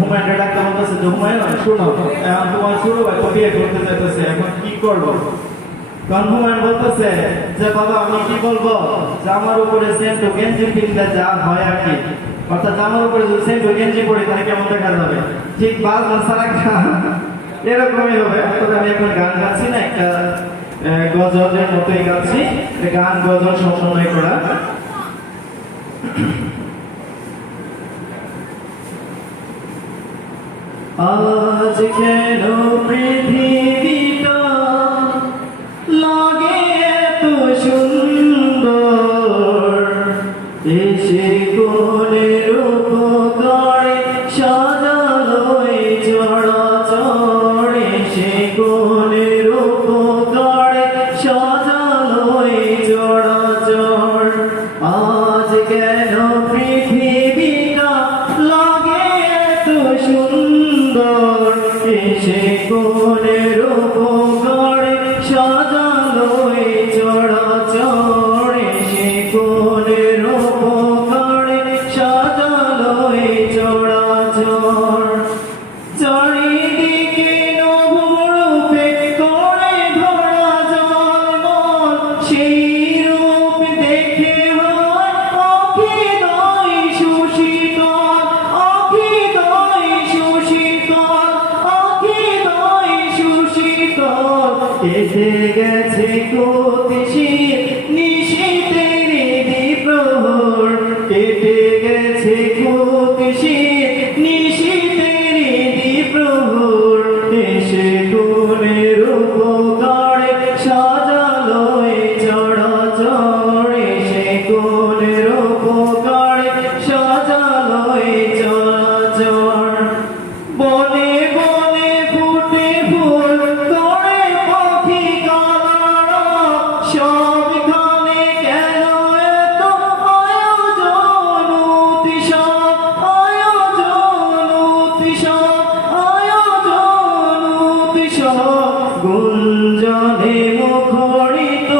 হুমায়ুনকে doctor বলতেছে যে হুমায়ুন শোনো, এখন তোমার শুরু ভাই তো বিয়ে করতে চাইতেছে, এখন কি করবো? তখন হুমায়ুন বলতেছে যে বাবা আমি কি বলবো, যে আমার উপরে সেন্ট গেঞ্জি কিনতে যা হয় আর কি, অর্থাৎ আমার উপরে যদি সেন্ট গেঞ্জি পড়ি তাহলে কেমন দেখা যাবে, ঠিক বাস সারা এরকমই হবে। অর্থাৎ আমি এখন গান গাচ্ছি না, একটা গজলের মতোই গাচ্ছি, গান গজল সমন্বয় করা। আজ কেন পৃথিবীটা লাগে এত সুন্দর, এসে কোনের উপকারে সাজালো এই চরাচর, এসে কোনের উপকারে সাজালো এই চরাচর। আজ কেন পৃথিবীটা লাগে এত সুন্দর, এসে কোনের উপকারে সাজালো এই চরাচর, এসে কোনের উপকারে সাজালো এই চরাচর। চারিদিকে নবরূপে করে ধরা জলমল, সেই রূপ দেখে হয় অখিদয় সুশীতল, অখিদয় সুশীতল, অখিদয় সুশীতল। কেটে গেছে গতিশীল নিশীথের দ্বিপ্রহর, কেটে গেছে গতিশীল নিশীথের দ্বিপ্রহর, এসে কোনের উপকারে সাজালো এই চরাচর, এসে কোনের উপকারে সাজালো এই চরাচর। বনে বনে ফুটে ফুল করে পাখি কালারা, সবখানে কেন এত আয়োজন উৎসব, আয়োজন উৎসব, আয়োজন উৎসব। গুঞ্জনে মুখরিত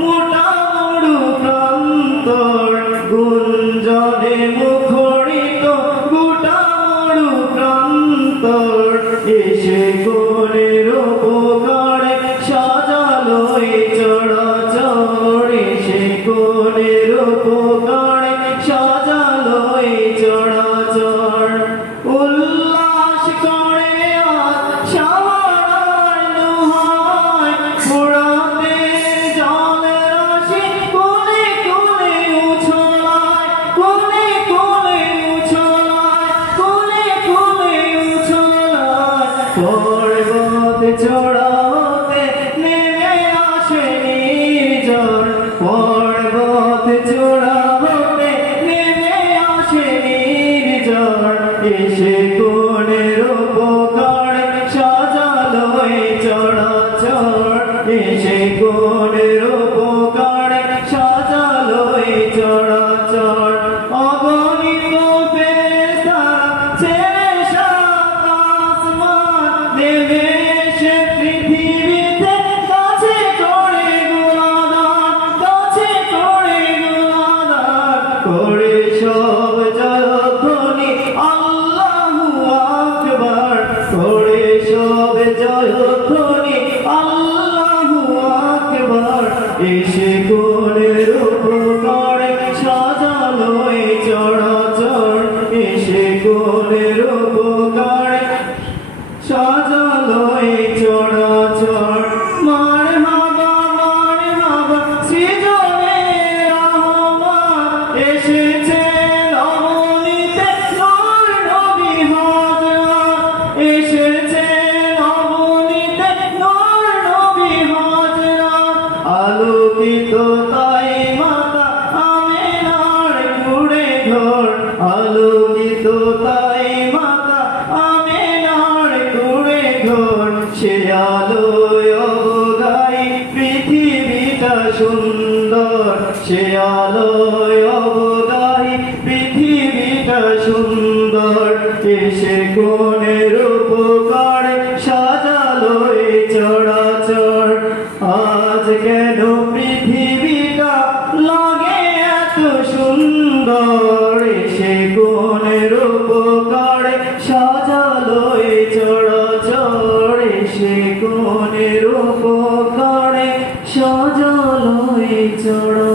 মোটা মরু প্রান্তর, গুঞ্জনে মুখরিত গোটা মরু প্রান্তর, এসে কোনের উপকারে সাজালো এই চরাচর, এসে কোনের উপকারে সাজালো এই চরাচর। উল্লাস করে আজ সাহারার দোহায়, ফোরাতে জলের রাশি কোলে কোলে উছলায়, কোলে কোলে উছলায়, কোলে কোলে উছলায়। পর্বত চূড়াতে নেমে আসে নির্ঝর, পর্বত চূড়াতে নেমে আসে নির্ঝর, এসে কোনের উপকারে সাজালো এই চরাচর, এসে কোনের উপকারে সাজালো এই চরাচর। অগণিত ফেরেশতারা ছেড়ে সাত আসমান, নেমে এসে পৃথিবীতে কাছে করে গোলাদান, কাছে করে গোলাদান। করে সব জয়ধ্বনি আল্লাহু আকবার, করে সব জয়ধ্বনি আল্লাহু আকবার, এসে কোনের উপকারে সাজালো এই চরাচর, এসে কোনের উপকারে সাজালো এই চরাচর। মারহাবা মারহাবা সৃজনের রহমান, এসেছেন অবনীতে নূর নবী হযরত, এসেছেন অবনীতে নূর নবী হযরত। আলোকিত তাই মাতা আমেনার কুড়ে ঘর, আলোকিত তাই মাতা আমেনার কুড়ে ঘর। সে আলোয় অবগাই পৃথিবীটা সুন্দর, সে আলোয় অবগাই পৃথিবীটা সুন্দর, এসে কোনের উপকারে সাজালো এই চরাচর। আজ কেন পৃথিবীটা লাগে এত সুন্দর, এসে কোনের উপকারে সজলই চড় চড়ে সে কোনের উপকারে সজলই চড়